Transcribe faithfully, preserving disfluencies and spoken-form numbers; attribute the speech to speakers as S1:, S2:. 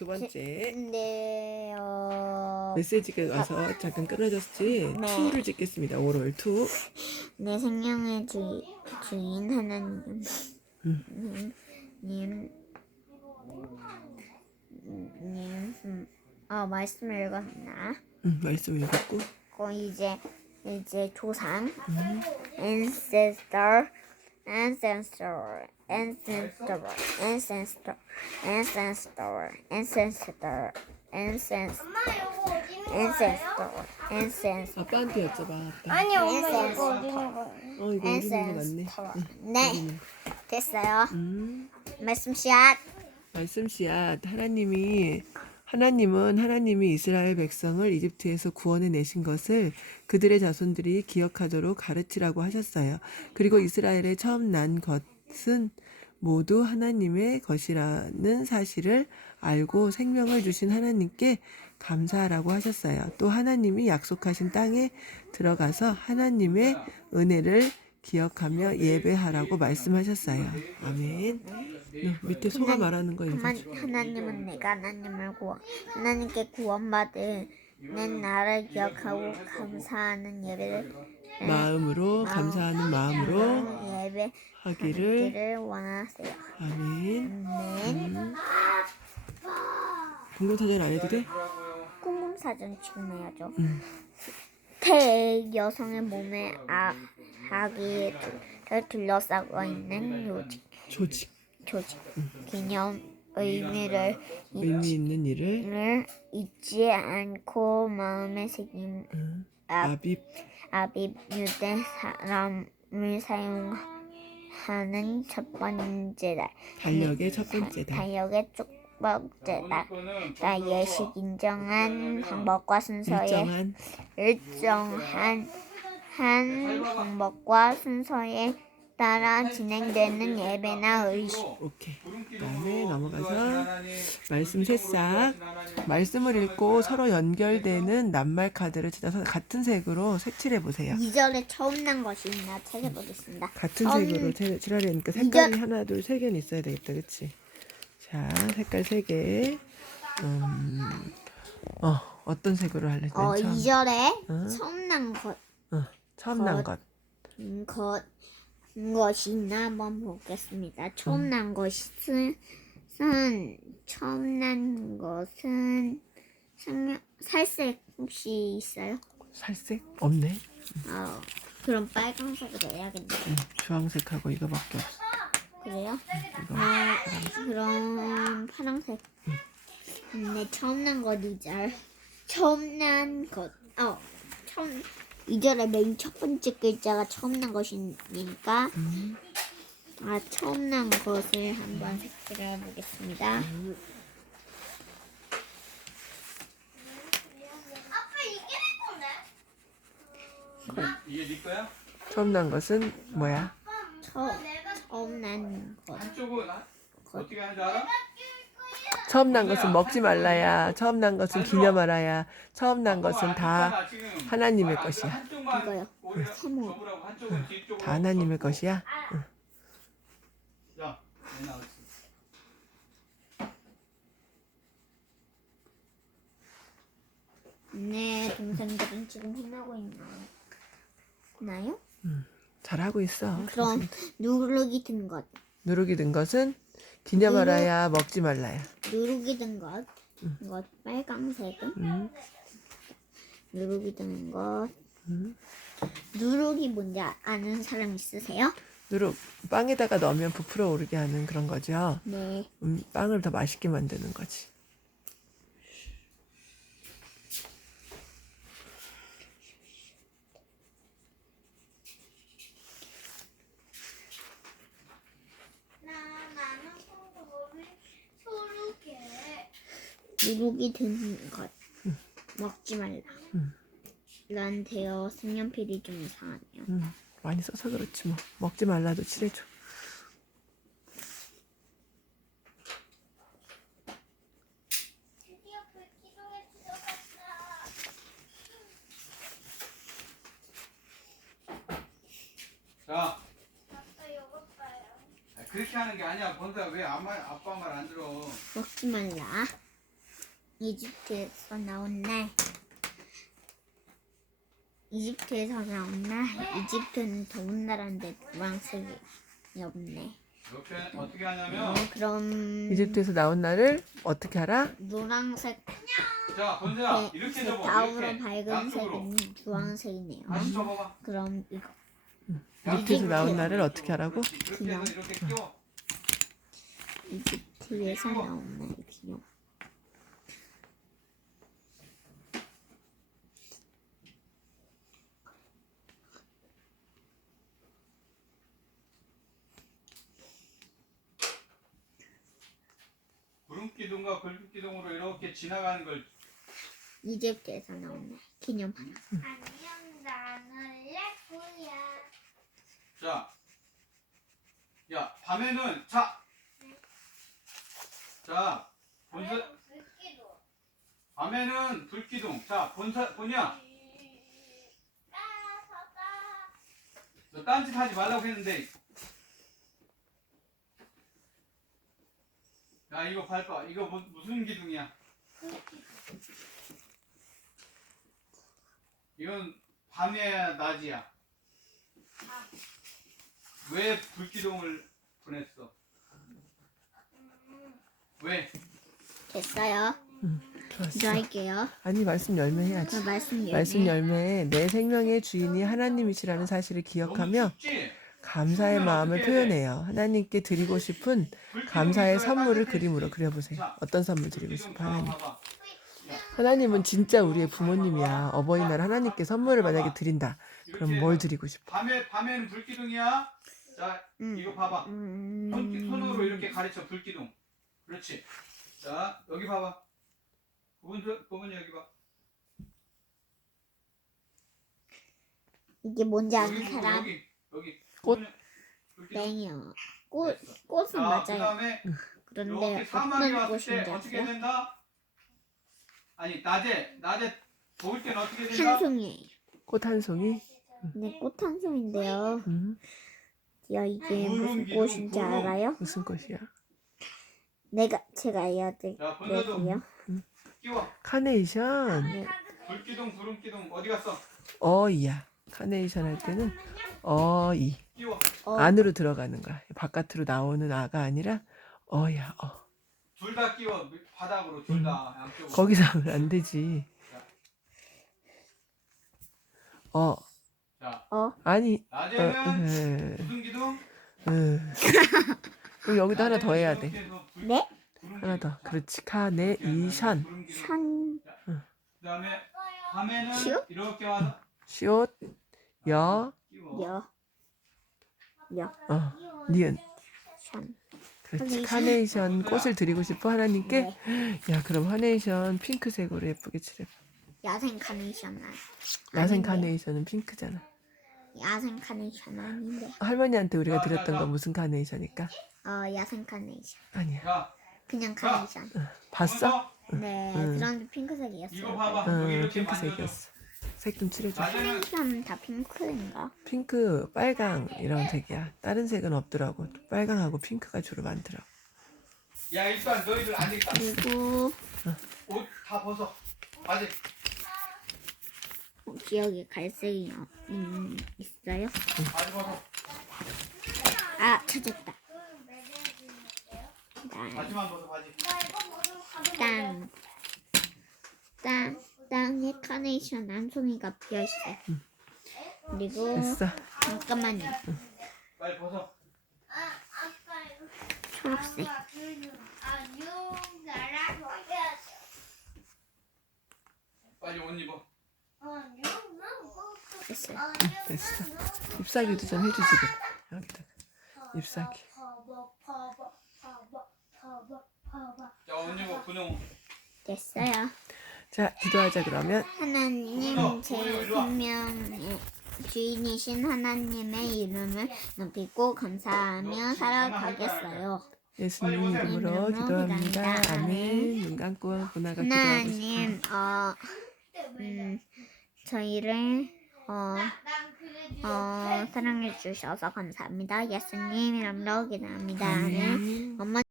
S1: 두 번째
S2: 네, 어,
S1: 메시지가 와서 잠깐 끊어졌지.
S2: 네.
S1: 투를 짓겠습니다. 오롤 투.
S2: 내 생명의 주, 주인 하나님,
S1: 음.
S2: 님, 님, 님, 음, 어, 말씀을 읽었나?
S1: 음, 말씀 읽었고.
S2: 어, 이제, 이제 조상, ancestor, ancestor, ancestor, ancestor, ancestor, ancestor, ancestor, ancestor, ancestor.
S1: 아빠한테 여쭤봐. 아빠.
S3: 아니 엄마 이거
S2: Ancestor.
S3: 어디 있는 거야?
S1: 어, 이거 우리는 거 맞네.
S2: 네, 됐어요.
S1: 음.
S2: 말씀 씨앗.
S1: 말씀 씨앗. 하나님이 하나님은 하나님이 이스라엘 백성을 이집트에서 구원해 내신 것을 그들의 자손들이 기억하도록 가르치라고 하셨어요. 그리고 이스라엘의 처음 난 것은 모두 하나님의 것이라는 사실을 알고 생명을 주신 하나님께 감사하라고 하셨어요. 또 하나님이 약속하신 땅에 들어가서 하나님의 은혜를 기억하며 예배하라고 말씀하셨어요. 아멘. 너 밑에 소가 말하는 거
S2: 하나,
S1: 읽어줘.
S2: 하나님은 내가 하나님을 구원, 하나님께 구원받은 내 나를 기억하고 감사하는 예배를
S1: 마음으로 감사하는 마음으로
S2: 예배
S1: 하기를.
S2: 하기를 원하세요.
S1: 아멘.
S2: 네.
S1: 음. 공동사전 안 해도 돼?
S2: 궁금사전 지금 해야죠.
S1: 음.
S2: 태의 여성의 몸에 아, 아기를 둘러싸고 있는 요직,
S1: 조직.
S2: 조직, 기념, 의미를
S1: 의미 있는 일을.
S2: 을 잊지 않고 마음에 새긴
S1: 음.
S2: 아,
S1: 아빕.
S2: 아비 유대 사람을 사용하는 첫 번째 날,
S1: 달력의 첫 번째 달.
S2: 달력의 첫 번째 날, 날 예식 인정한 방법과 순서에
S1: 일정한.
S2: 일정한 한 방법과 순서에 따라 진행되는 예배나 의식.
S1: 오케이. 그다음에 넘어가서 말씀 새싹. 말씀을 읽고 서로 연결되는 낱말 카드를 찾아서 같은 색으로 색칠해 보세요.
S2: 이 절에 처음 난 것이 있나 찾아보겠습니다.
S1: 같은
S2: 처음-
S1: 색으로 칠- 칠하려니까 색깔이 하나 둘 세 개는 있어야 되겠다, 그렇지? 자, 색깔 세 개. 음, 어, 어떤 색으로 할래? 맨
S2: 어,
S1: 처음.
S2: 이 절에
S1: 어?
S2: 처음 난 것,
S1: 어, 처음 난
S2: 것.
S1: 것.
S2: 음, 것, 것이 있나 한번 보겠습니다. 처음 난 것은, 은, 처음 난 것은, 생명, 살색 혹시 있어요?
S1: 살색 없네.
S2: 어, 그럼 빨간색으로 해야겠네요.
S1: 응, 주황색하고 이거밖에 없어.
S2: 그래요?
S1: 이거.
S2: 아, 그럼 파란색. 네, 처음 난 것 이 절. 처음 난 것. 어, 처음 이 절의 맨 첫 번째 글자가 처음 난 것이니까
S1: 음.
S2: 아, 처음 난 것을 한번 색칠해 보겠습니다.
S3: 아빠 이게 내 건데?
S4: 이게 네 거야?
S1: 처음 난 것은 뭐야?
S2: 처, 처음 난 것.
S4: 한쪽은 하- 어떻게 하는지 알아?
S1: 처음 난 것은 먹지 말라야. 처음 난 것은 기념하라야. 처음 난 것은 다
S4: 나 지금
S1: 하나님의
S4: 아,
S1: 것이야.
S4: 한쪽만
S2: 이거요.
S4: 오히려
S2: 세모.
S4: 접으라고 한쪽은 뒤쪽으로
S1: 다 하나님의
S4: 접고.
S1: 것이야.
S4: 야, 얘 나왔어.
S2: 네, 동생들은 지금 혼나고 있나요? 나요?
S1: 잘하고 있어.
S2: 그럼 누룩이 든 것.
S1: 누룩이 든 것은 기념하라야, 먹지 말라야.
S2: 누룩이 든 것. 이것 빨강색은
S1: 음.
S2: 누룩이 든 것.
S1: 음.
S2: 누룩이 뭔지 아- 아는 사람 있으세요?
S1: 누룩 빵에다가 넣으면 부풀어 오르게 하는 그런 거죠.
S2: 네.
S1: 음, 빵을 더 맛있게 만드는 거지.
S3: 나 나는 콩고를 소르게.
S2: 누룩이 든 것. 먹지 말라. 난 되어 색연필이 좀 이상하네요.
S1: 음, 많이 써서 그렇지 뭐. 먹지 말라도 칠해줘.
S3: 드디어 불기둥에 들어갔다.
S4: 자,
S3: 아빠 이거 봐요.
S4: 아, 그렇게 하는 게 아니야. 본다 왜 아마, 아빠 말 안 들어?
S2: 먹지 말라. 이집트에서 나온 날. 이집트에서 나온 날. 이집트는 더운 나라인데 노란색이 없네.
S4: 이렇게 어떻게
S2: 어,
S4: 하냐면
S2: 그럼
S1: 이집트에서 나온 날을 어떻게 알아?
S2: 노란색
S4: 자 본세야
S2: 배,
S4: 이렇게
S2: 배
S4: 접어
S2: 다음으로
S4: 이렇게
S2: 밝은
S4: 양쪽으로
S2: 색은 주황색이네요.
S4: 다시 접어봐.
S2: 그럼 이거
S1: 이집트에서 나온
S2: 이집트.
S1: 날을 어떻게 하라고?
S4: 그렇지. 이렇게 해서 이렇게 끼워.
S2: 이집트에서 나온 날 기념.
S4: 구름기둥과 글기둥으로 이렇게 지나가는 걸
S2: 이집트에서 나온 날 기념.
S3: 안녕 나는 레프야.
S4: 자, 야 밤에는 자, 자 본사
S3: 불기도.
S4: 밤에는 불기둥. 자 본사 본이야.
S3: 따사다.
S4: 너 딴짓 하지 말라고 했는데. 야 이거 밟아. 이거 뭐, 무슨 기둥이야? 이건 밤이야 낮이야? 왜 불기둥을 보냈어? 왜?
S2: 됐어요.
S1: 좋았어.
S2: 기도할게요.
S1: 아니 말씀 열매 해야지.
S2: 저 말씀 열매.
S1: 말씀 열매에 내 생명의 주인이 하나님이시라는 사실을 기억하며
S4: 너무 춥지?
S1: 감사의
S4: 그러면
S1: 마음을
S4: 어떻게 해야 돼?
S1: 표현해요. 하나님께 드리고 싶은
S4: 불기둥이
S1: 감사의
S4: 있어야
S1: 선물을
S4: 따뜻해지지.
S1: 그림으로 그려보세요.
S4: 자,
S1: 어떤 선물 드리고
S4: 불기둥
S1: 싶어
S4: 봐,
S1: 하나님.
S4: 봐봐.
S1: 하나님은 진짜 우리의 부모님이야. 어버이날 하나님께 선물을 만약에 드린다.
S4: 이렇게
S1: 그럼 뭘
S4: 해서
S1: 드리고 싶어?
S4: 밤에 밤에는 불기둥이야. 자
S2: 음.
S4: 이거 봐봐.
S2: 음.
S4: 손, 손으로 이렇게 가르쳐 불기둥. 그렇지. 자 여기 봐봐. 부분 부분 여기 봐.
S2: 이게 뭔지 아는
S4: 여기
S2: 사람?
S4: 여기 여기.
S1: 꽃?
S4: 부분은 불기둥.
S2: 땡이요. 꽃
S4: 됐어.
S2: 꽃은
S4: 자
S2: 맞아요.
S4: 그다음에
S2: 그런데
S4: 이렇게 사막에
S2: 어떤
S4: 왔을
S2: 꽃인지
S4: 때 어떻게
S2: 아세요?
S4: 된다? 아니 낮에 낮에 더울 때는 어떻게 된다?
S2: 한 송이에요.
S1: 꽃 한 송이?
S2: 네, 꽃 한 송인데요.
S1: 음,
S2: 야, 이게 무슨
S4: 구름, 기둥,
S2: 꽃인지
S4: 구름.
S2: 알아요?
S1: 무슨 꽃이야?
S2: 내가 제가 알려드릴게요.
S4: 자 본사도 끼워.
S1: 카네이션.
S2: 네.
S4: 불기둥 구름기둥 어디 갔어?
S1: 어이야. 카네이션 할 때는 어이.
S4: 끼워.
S2: 어,
S1: 안으로 들어가는 거야. 바깥으로 나오는 아가 아니라 어야 어.
S4: 둘 다 끼워. 바닥으로 둘 다 양쪽으로.
S1: 거기서 하면 안 되지. 어
S4: 자
S2: 어,
S1: 아니 어,
S4: 낮에는
S1: 에,
S4: 무슨 기둥?
S1: 에. 그럼 여기도 하나 더 해야 돼.
S4: 이렇게 해서 불-
S2: 네?
S4: 구름기둥.
S1: 하나 더. 그렇지. 카네이션.
S4: 구름기둥.
S2: 산,
S4: 그다음에 밤에는
S2: 시옷?
S4: 이렇게 와서
S1: 시옷 여
S4: 끼워.
S2: 여, 여,
S1: 어, 니은.
S2: 산.
S1: 그렇지.
S2: 카네이션.
S1: 카네이션 꽃을 드리고 싶어 하나님께.
S2: 네.
S1: 야 그럼 카네이션 핑크색으로 예쁘게 칠해.
S2: 야생 카네이션 아-
S1: 야생
S2: 아닌데.
S1: 카네이션은 핑크잖아.
S2: 야생 카네이션 아닌데.
S1: 할머니한테 우리가
S4: 자, 자,
S1: 드렸던
S4: 자.
S1: 건 무슨 카네이션일까?
S2: 어, 야생 카네이션.
S1: 아니야.
S4: 자
S2: 그냥 카네이션.
S1: 봤어?
S4: 보면서
S2: 네,
S1: 응.
S2: 그런데 핑크색이었어요.
S4: 이거 봐봐. 여기
S1: 응,
S4: 이렇게 만져줘.
S1: 핑크색이었어. 색 좀 칠해줘.
S4: 낮에는
S2: 카네이션 다 핑크인가?
S1: 핑크, 빨강 이런 색이야. 다른 색은 없더라고. 빨강하고 핑크가 주로 많더라고.
S4: 야 일단 너희들 안 되겠다.
S2: 그리고
S4: 옷 다 벗어. 바지.
S2: 어, 기억에 갈색이 어, 음, 있어요?
S4: 바지 벗어.
S2: 아, 찾았다. 땅,
S4: 바지만 벗어 바지.
S2: 땅, 땅, 땅에 카네이션 한 송이가 피어있어요. 그리고
S1: 됐어.
S2: 잠깐만요.
S4: 빨리 벗어.
S3: 아, 아빠 이거.
S2: 초록색.
S3: 아빠 그 안녕 나라 보여줘.
S4: 빨리 옷 입어.
S3: 안녕 나
S2: 됐어요.
S1: 됐어. 잎사귀도 좀 해주지 그래. 여기다. 잎사귀.
S3: 봐봐 봐봐 봐봐 봐봐 봐봐.
S4: 자 옷 입어 분홍.
S2: 됐어요.
S1: 자 기도하자 그러면.
S2: 하나님 제 생명의 주인이신 하나님의 이름을 높이고 감사하며 살아가겠어요.
S1: 예수님 이름으로 기도합니다. 아멘. 눈 감고 보나가 기도하고 싶어.
S2: 하나님, 어, 음, 저희를 어,
S3: 난 그래도
S2: 어, 사랑해 주셔서 감사합니다. 예수님 이름으로 기도합니다.
S1: 아멘.
S2: 엄마.